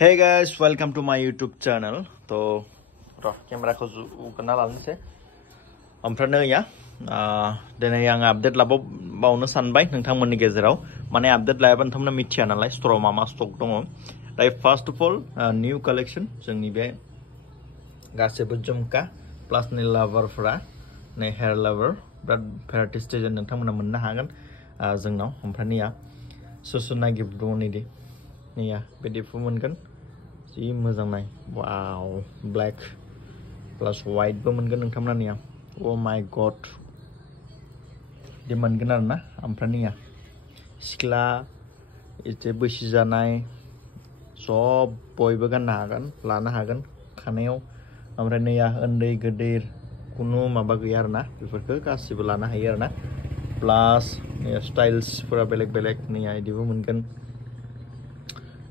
Hey guys, welcome to my YouTube channel. तो camera को kenal लानोसै ओमफ्राय या दिनै आं आपडेट लाबावनो सानबाय नोंथांमोननि गेजेराव माने आपडेट लायाबा नोंथांमोना मिथिया नालाय स्ट'राव मा स्टक दङ दायो first of all new collection जोंनि बे गासैबो झुमका प्लास नि लाभारफोरा नै हेयार लाभार बिराद भेराइटिस डिजाइन नोंथांमोना मोननो हागोन जोंनाव ओमफ्राय सोर नागिर दङ नैदि निया बिदिबो मोनगोन जि मोजां नाय वाव ब्लेक प्लस व्हाइट बो मोनगोन नोंथांमोना ओ माय गॉड दि मोनगोन आरोना ओमफ्राय सिख्ला एसे बैसो जानाय सब बयबो गाननो हागोन लानो हागोन खानायाव ओमफ्राय नैया उन्दै गिदिर कुनु माबा गैया आरोना बेफोरखौ गासिबो लानो हायो आरोना प्लास स्टाइल्सफोरा बेलेग बेलेग नैया इदिबो मोनगोन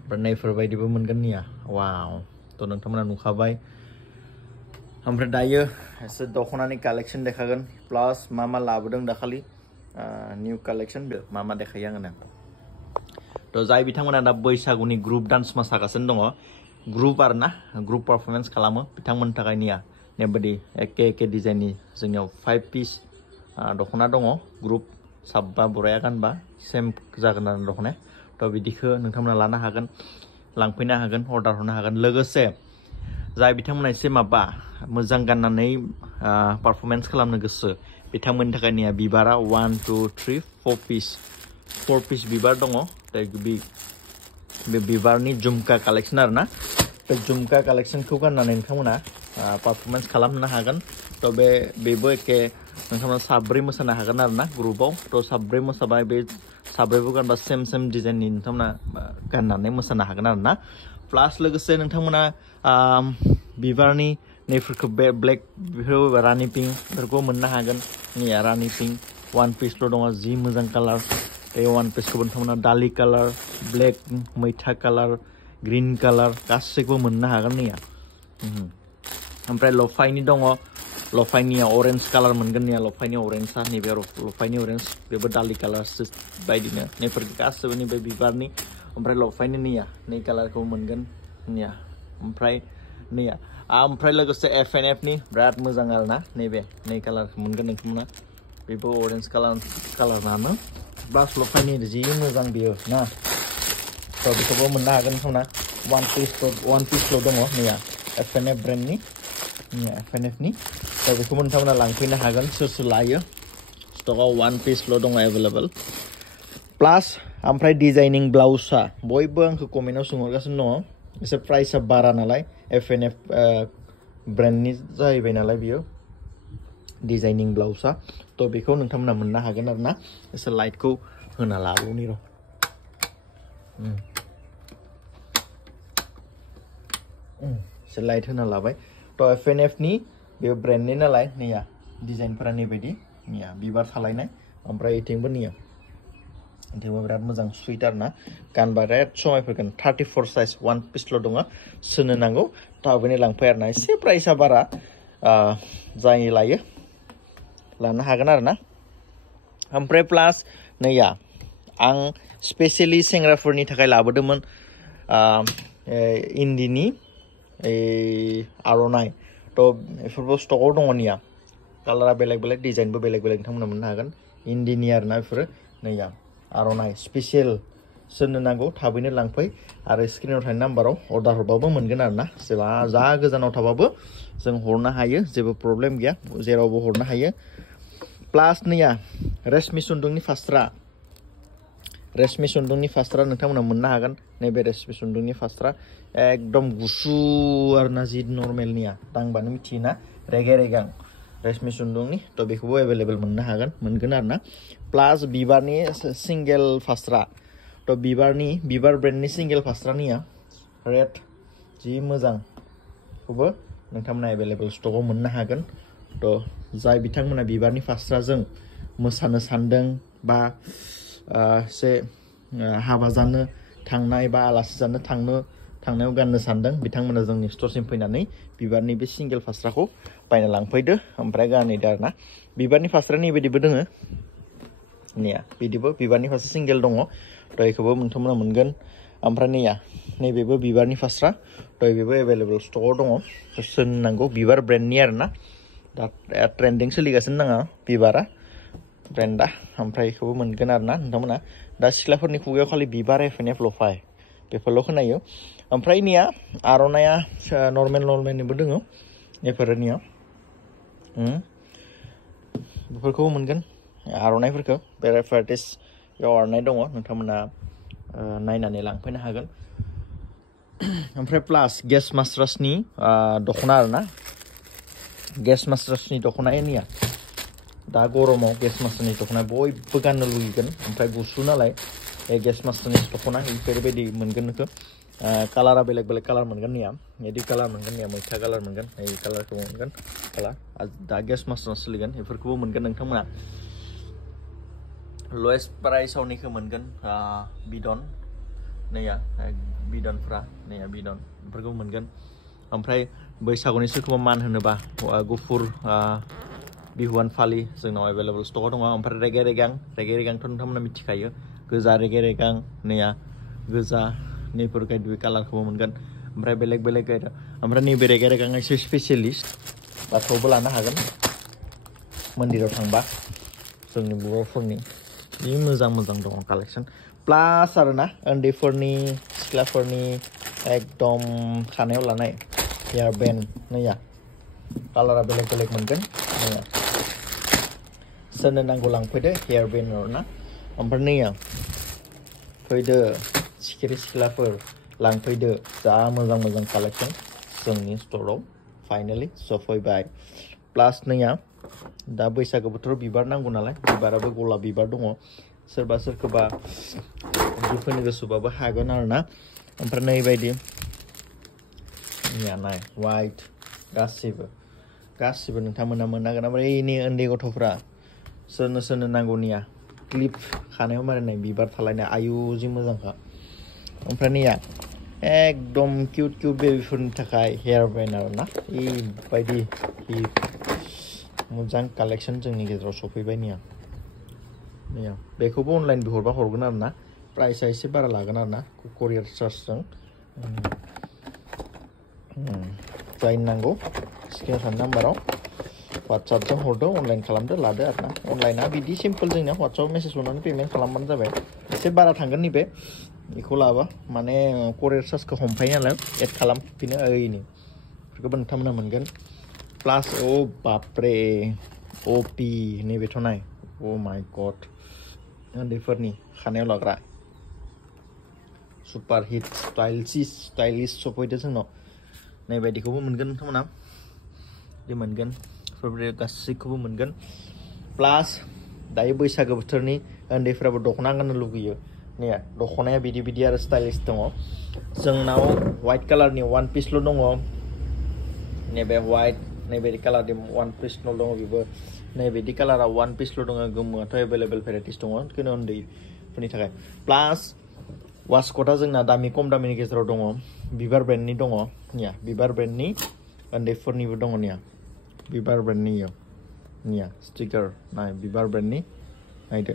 नैफोर बायदिबो मोनगोन निया वाव तो नोंथांमोना नुखाबाय ओमफ्राय दायो एसे दख'नानि कालेक्शन देखागोन प्लास मा लाबोदों दाखालि निउ कालेक्शन मा देखायो आङो तो जाय बिथांमोना दा बैसागुनि ग्रुप डान्स मोसागासिनो दङ ग्रुप आरोना ग्रुप परफॉर्मेंस खालामो बिथांमोननि थाखाय निया नेबादि एके डिजाइननि जोंनियाव 5 पिस दख'ना दङ ग्रुप साबबा बराया गानबा सेम जागोन आरो दख'नाया तो बिदिखौ नोंथांमोना लानो हागोन लांफैनो हागोन अर्डार हरनो हागोन लोगोसे जाय बिथांमोना एसे माबा मोजां गाननानै परफॉर्मेंस खालामनो गोसो बिथांमोननि थाखाय निया बिबारा 1 2 3 4 पिस बिबार दङ बे बिबारनि झुमका कालेक्शन आरोना बे झुमका कालेक्शनखौ गाननानै नोंथांमोना परफॉर्मेंस खालामनो हागोन तो बेबो एके नोंथांमोना साब्रै मोसानो हागोन आरोना ग्रुपआव तो साब्रै मोसाबाय बे साब्रैबो गानबा सेम डिजाइननि नोंथांमोना गाननानै मोसानो हागोन आरोना प्लास लोगोसे नोंथांमोना बिबारनि नैफोरखौ बे ब्लेक रानी पिंक बेफोरखौ मोननो हागोन निया रानी पिंक 1 पिसल' दङ जि मोजां कालार बे 1 पिसखौबो नोंथांमोना दालि कालार ब्लेक मैथा कालार ग्रीन कालार गासैखौबो मोननो हागोन निया ओमफ्राय लफाइनि दङ लफाइनिया ऑरेंज कालार मोनगोन निया लफाइनि ऑरेंजआ नैबे लफाइनि ऑरेंज बेबो दालि कालार बायदिनो नैफोर गासैबो नैबे बिबारनि ओमफ्राय लफाइनि निया नै कालारखौ मोनगोन निया ओमफ्राय नैया ओमफ्राय लोगोसे FNF नि बिराद मोजां आरोना नैबे नै कालारखौ मोनगोन नोंथांमोना बेबो ऑरेंज कालारनानो प्लास लफाइनि जि मोजां बियो ना तो बेखौबो मोननो हागोन नोंथांमोना 1 पिसल' दङ नैया FNF ब्रेन्डनि FNF नि तो बेखौबो नोंथांमोना लांफैनो हागोन सोर लायो स्टकआव 1 पिसल' दङ एभेलेबल प्लास ओमफ्राय डिजाइनिं ब्लाउसआ बयबो आंखौ कमेन्टआव सोंहरगासिनो दङ एसे प्राइसआ बारा नालाय FNF ब्रेन्डनि जाहैबाय नालाय बियो डिजाइनिं ब्लाउसआ तो बेखौ नोंथांमोना मोननो हागोन आरोना एसे लाइटखौ होना लाबावनि र' एसे लाइट होना लाबाय तो FNF नि बे ब्रेन्डनि नालाय नैया डिजाइनफोरा नैबायदि निया बिबार सालायनाय ओमफ्राय इथिंबो निया इथिंबो बिराद मोजां सुइट आरोना गानबा रेड समायफोरगोन 34 साइज 1 पिसल' दङ सोनो नांगौ थाबैनो लांफै आरोना एसे प्राइसआ बारा जाय लायो लानो हागोन आरोना ओमफ्राय प्लास नैया आं स्पेशली सेंग्राफोरनि थाखाय लाबोदोंमोन इन्दिनि आर'नाइ तो बेफोरबो स्टकआव दङ निया कालारा बेलेग बेलेग डिजाइनबो बेलेग बेलेग नोंथांमोना मोननो हागोन इन्दिनि आरोना बेफोरो नैया आर'नाइ स्पेशल सोनो नांगौ थाबैनो लांफै आरो स्क्रिनाव थानाय नाम्बाराव अर्डार हरबाबो मोनगोन आरोना जा गोजानाव थाबाबो जों हरनो हायो जेबो प्रब्लेम गैया जेरावबो हरनो हायो प्लास नैया रेशमि खुन्दुंनि फास्रा नोंथांमोना मोननो हागोन नैबे रेशमि खुन्दुंनि फास्रा एकदम गुसु आरोना जि नर्मेलनिया दांबानो मिथियोना रेगे रेगां रेशमि खुन्दुंनि तो बेखौबो एभेलेबल मोनगोन आरोना प्लास बिबारनि सिंगेल फास्रा तो बिबार ब्रेन्डनि सिंगेल फास्रानिया रेड जि मोजां खौबो नोंथांमोना एभेलेबल स्टकआव मोननो हागोन तो जाय बिथांमोना बिबारनि फास्राजों मोसानो सानदों बा एसे हाबा जानो थांनाय बा आलासि जानो थांनायाव गाननो सानदों बिथांमोना जोंनि स्टरसिम फैनानै बिबारनि बे सिंगेल फास्राखौ बायना लांफैदो ओमफ्राय गानहैदो आरोना बिबारनि फास्रानि बायदिबो दोङो निया बिदिबो बिबारनि फास्रा सिंगेल दङ तो बेखौबो नोंथांमोना मोनगोन ओमफ्राय नैया नैबेबो बिबारनि फास्रा दय बेबो एभेलेबल स्टकआव दङ सोरनो नांगौ बिबार ब्रेन्डनि आरोना दा ट्रेन्डिं सोलिगासिनो दङ बिबारा ब्रेन्डआ ओमफ्राय बेखौबो मोनगोन आरोना नोंथांमोना दा सिख्लाफोरनि खुगायाव खालि बिबार एफ ल'फाय बेफोरल' खोनायो ओमफ्राय निया आर'नाइया नर्मेलनिबो दङ बेफोरनिया बेफोरखौबो मोनगोन आर'नाइफोरखौ भेराइटिस बेयाव आर'नाइ दङ नोंथांमोना नायनानै लांफैनो हागोन ओमफ्राय प्लास गेस मास्ट्रासनि दख'ना आरोना गेस मास्ट्रासनि दख'नानिया दा गरमाव गेस मास्टारनि दख'ना बयबो गाननो लुगैगोन ओमफ्राय गुसु नालाय गेस मास्टारनि दख'ना बेफोरबायदि मोनगोन नोंखौ कालारा बेलेग बेलेग कालार मोनगोन निया बिदि कालार मोनगोन निया मैथा कालार मोनगोन এই कालारखौ मोनगोन कालार दा गेस मास्टार सोलिगोन बेफोरखौबो मोनगोन नोंथांमोना लवेस्ट प्राइसआवनिखौ मोनगोन बिदन नैया बिदनफ्रा नैया बिदन बेफोरखौ मोनगोन ओमफ्राय बैसागुनि सोरखौबा मान होनोबा गुफुर बिहुवान फालि जोंनाव एभेलेबल स्टकआव दङ ओमफ्राय रेगे रेगांथ' नोंथांमोना मिथिखायो गोजा रेगे रेगां नैया गोजा नैफोर गायदुइ कालारखौबो मोनगोन ओमफ्राय बेलेग गायद ओमफ्राय नैबे रेगे रेगां एसे स्पेसियलिस्ट बाथौबो लानो हागोन मन्दिराव थांबा जोंनि बर'फोरनि जि मोजां दङ कालेक्सन प्लास आरोना उन्दैफोरनि सिख्लाफोरनि एकदम खानायाव लानाय हेयार बेन्ड नैया कालारा बेलेग मोनगोन नैया सोरनो नांगौ लांफैदो हेयार बेन्ड आरोना ओमफ्राय नैया फैदो सिखिरि सिख्लाफोर लांफैदो जा मोजां कालेक्सन जोंनि स्ट'राव फाइनालि सफैबाय प्लास नैया दा बैसागो बोथोराव बिबार नांगौ नालाय बिबाराबो गलाब बिबार दङ सोरखौबा फैनो गोसोबाबो हागोन आरोना ओमफ्राय नैबायदि नाय वाइट गासिबो नोंथांमोना मोननांगोन ओमफ्राय इनि उन्दै गथ'फ्रा सोरनो नांगौनिया क्लिप खानायाव मारिनाय बिबार थालायनाय आयु जि मोजांखा ओमफ्राय नैया एकदम किउट बेबिफोरनि थाखाय हेयार बेन्ड आरोना बेबायदि मोजां कालेक्सन जोंनि गेजेराव सफैबाय नैया बेखौबो अनलाइन बिहरबा हरगोन आरोना प्राइसआ एसे बारा लागोन आरोना करियार चार्जजों जायनो नांगौ स्क्रिनाव थानाय नाम्बाराव WhatsAppजों हरदो अनलाइन खालामदो लादो आरोना अनलाइना बिदि सिम्पल जोंनिया WhatsApp मेसेज हरनानै पेमेन्ट खालामबानो जाबाय एसे बारा थांगोन नैबे बेखौ लाबा माने करियार चार्जखौ हमफायो नालाय एड खालामफिनो ओइनि बेफोरखौबो नोंथांमोना मोनगोन प्लास बापरे OP नैबेथ' नाय माय गड उन्दैफोरनि खानायाव लाग्रा सुपार हिट स्टाइलिश सफैदो जोंनाव नैबायदिखौबो मोनगोन नोंथांमोना बिदि मोनगोन बेफोरबायदि गासैखौबो मोनगोन प्लास दायो बैसागो बोथोरनि उन्दैफ्राबो दख'ना गाननो लुगैयो नैया दख'नाया बिदि आरो स्टाइलिश दङ जोंनाव वाइट कालारनि वान पिसल' दङ नैबे वाइट नैबायदि कालारनि वान पिसल' दङ बेबो नैबायदि कालारा वान पिसल' दङ गोमोआथ' एभेलेबल भेराइटिस दङ खिन्थु उन्दैफोरनि थाखाय प्लास वासकटआ जोंना खम दामिनि गेजेराव दङ बिबार ब्रेन्डनि दङ निया बिबार ब्रेन्डनि उन्दैफोरनिबो दङ निया बिबार ब्रेन्डनि निया स्टिकार नाय बिबार ब्रेन्डनि नायदो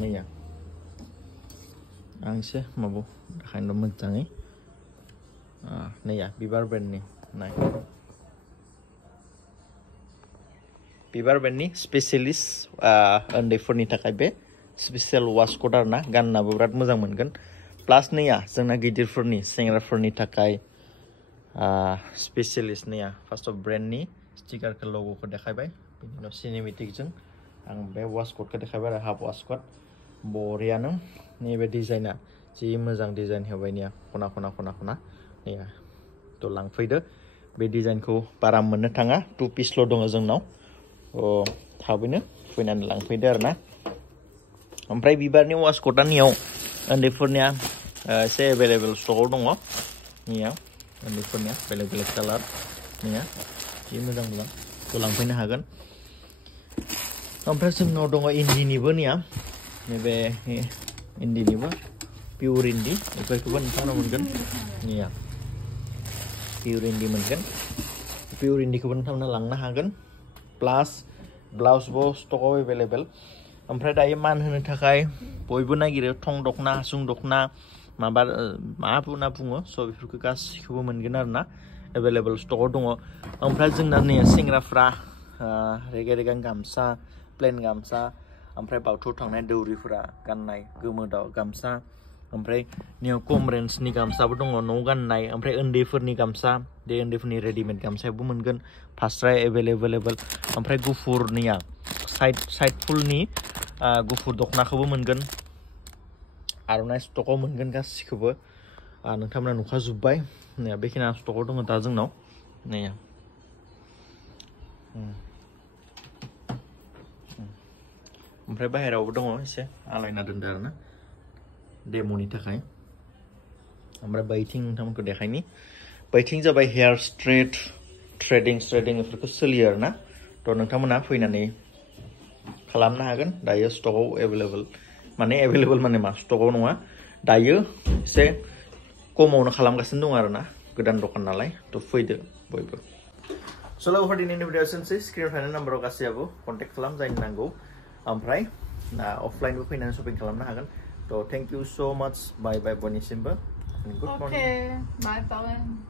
नैया आं एसे माबाव देखायनो मोजाङै नैया बिबार ब्रेन्डनि नाय बिबार ब्रेन्डनि स्पेसियलिस्ट उन्दैफोरनि थाखाय बे स्पेसियेल वासकट आरोना गाननाबो बिराद मोजां मोनगोन प्लास नैया जोंना गिदिरफोरनि सेंग्राफोरनि थाखाय स्पेसियलिस्ट नैया फार्स्ट अफ ब्रेन्डनि स्टिकारखौ लग'खौ देखायबाय बिनि उनाव सिनेमेटिकजों आं बे वासकटखौ देखायबाय आरो हाफ वासकट बरियानो नैबे डिजाइना जि मोजां डिजाइन होबाय निया खना नैया थ' लांफैदो बे डिजाइनखौ बारा मोननो थाङा 2 पिसल' दङ जोंनाव थाबैनो फैनानै लांफैदो आरोना ओमफ्राय बिबारनि वासकटआ नियाव उन्दैफोरनिया एसे एभेलेबल स्टकआव दङ निया उन्दैफोरनिया बेलेग कालार निया जि मोजां थ' लांफैनो हागोन ओमफ्राय जोंनाव दङ इन्दिनिबो निया नैबे इन्दिनिबो पियर इन्दि बेफोरखौबो नोंथांमोना मोनगोन निया पियर इन्दि मोनगोन पियर इन्दिखौबो नोंथांमोना लांनो हागोन प्लास ब्लाउसबो स्टकआव एभेलेबल ओमफ्राय दायो मान होनो थाखाय बयबो नागिरो थं दखना हासुं दखना माबा मा बुंना बुङो स' बेफोरखौ गासैखौबो मोनगोन आरोना एभेलेबल स्टकआव दङ ओमफ्राय जोंना नै सेंग्राफ्रा रेगे रेगां गामसा प्लेन गामसा ओमफ्राय बावथौ थांनाय दौरिफोरा गाननाय गोमो गामसा ओमफ्राय नियाव कम रेन्जनि गामसाबो दङ न'आव गाननाय ओमफ्राय उन्दैफोरनि गामसा बे उन्दैफोरनि रेडिमेड गामसायाबो मोनगोन फास्राया एभेलेबल ओमफ्राय गुफुरनिया साइड फुलनि गुफुर दखनाखौबो मोनगोन आर'नाइ स्टकआव मोनगोन गासिखौबो नोंथांमोना नुखाजोब्बाय बेखिनिया स्टकआव दङ दा जोंनाव नै ओमफ्राय बाहेरायावबो दङ एसे आलायना दोनदो आरोना डेम'नि थाखाय ओमफ्राय बैथिं नोंथांमोनखौ देखायनि बैथिं जाबाय हेयार थ्रेडिं बेफोरखौ सोलियो आरोना थ' नोंथांमोना फैनानै खालामनो हागोन दायो स्टकआव एभेलेबल माने मा स्टकआव नङा दायो एसे खमावनो खालामगासिनो दं आरोना गोदान दखान नालाय थ' फैदो बयबो स' लोगोफोर दिनैनि भिडिअ एसेनोसै स्क्रिनाव थानाय नाम्बाराव गासैयाबो कन्टेक्ट खालाम जायनि नांगौ ओमफ्राय अफलाइनबो फैनानै शपिं खालामनो हागोन थ' thank you so' much bye बयनिसिमबो good morning Okay, bye, Pawan.